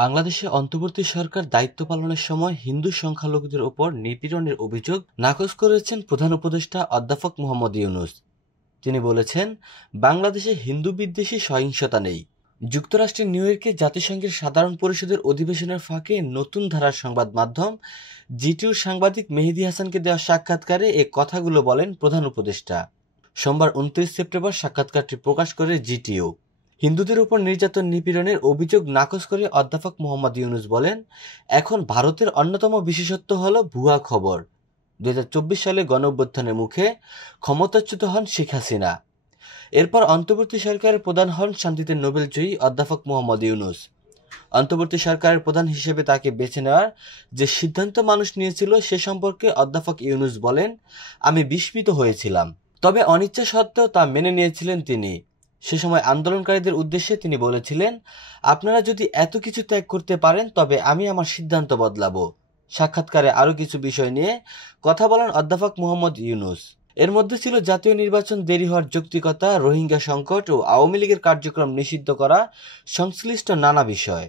বাংলাদেশে অন্তর্বর্তী সরকার দায়িত্ব পালনের সময় হিন্দু সংখ্যালঘুদের ওপর নিপীড়নের অভিযোগ নাকচ করেছেন প্রধান উপদেষ্টা অধ্যাপক মোহাম্মদ ইউনূস। তিনি বলেছেন, বাংলাদেশে হিন্দু বিদ্বেষী সহিংসতা নেই। যুক্তরাষ্ট্রের নিউ ইয়র্কে জাতিসংঘের সাধারণ পরিষদের অধিবেশনের ফাঁকে নতুন ধারার সংবাদ মাধ্যম জিটিউর সাংবাদিক মেহেদী হাসানকে দেওয়া সাক্ষাৎকারে এ কথাগুলো বলেন প্রধান উপদেষ্টা। সোমবার 29 সেপ্টেম্বর সাক্ষাৎকারটি প্রকাশ করে জিটিইউ। হিন্দুদের উপর নির্যাতন নিপীড়নের অভিযোগ নাকচ করে অধ্যাপক মোহাম্মদ ইউনূস বলেন, এখন ভারতের অন্যতম বিশেষত্ব হল ভুয়া খবর। 2024 সালে গণঅভ্যুত্থানের মুখে ক্ষমতাচ্যুত হন শেখ হাসিনা। এরপর অন্তর্বর্তী সরকারের প্রধান হন শান্তিতে নোবেলজয়ী অধ্যাপক মোহাম্মদ ইউনূস। অন্তর্বর্তী সরকারের প্রধান হিসেবে তাকে বেছে নেওয়ার যে সিদ্ধান্ত মানুষ নিয়েছিল সে সম্পর্কে অধ্যাপক ইউনূস বলেন, আমি বিস্মিত হয়েছিলাম, তবে অনিচ্ছা সত্ত্বেও তা মেনে নিয়েছিলেন তিনি। সে সময় আন্দোলনকারীদের উদ্দেশ্যে তিনি বলেছিলেন, আপনারা যদি এত কিছু ত্যাগ করতে পারেন তবে আমি আমার সিদ্ধান্ত বদলাবো। সাক্ষাৎকারে আরও কিছু বিষয় নিয়ে কথা বলেন অধ্যাপক মোহাম্মদ ইউনূস। এর মধ্যে ছিল জাতীয় নির্বাচন দেরি হওয়ার যৌক্তিকতা, রোহিঙ্গা সংকট ও আওয়ামী লীগের কার্যক্রম নিষিদ্ধ করা সংশ্লিষ্ট নানা বিষয়।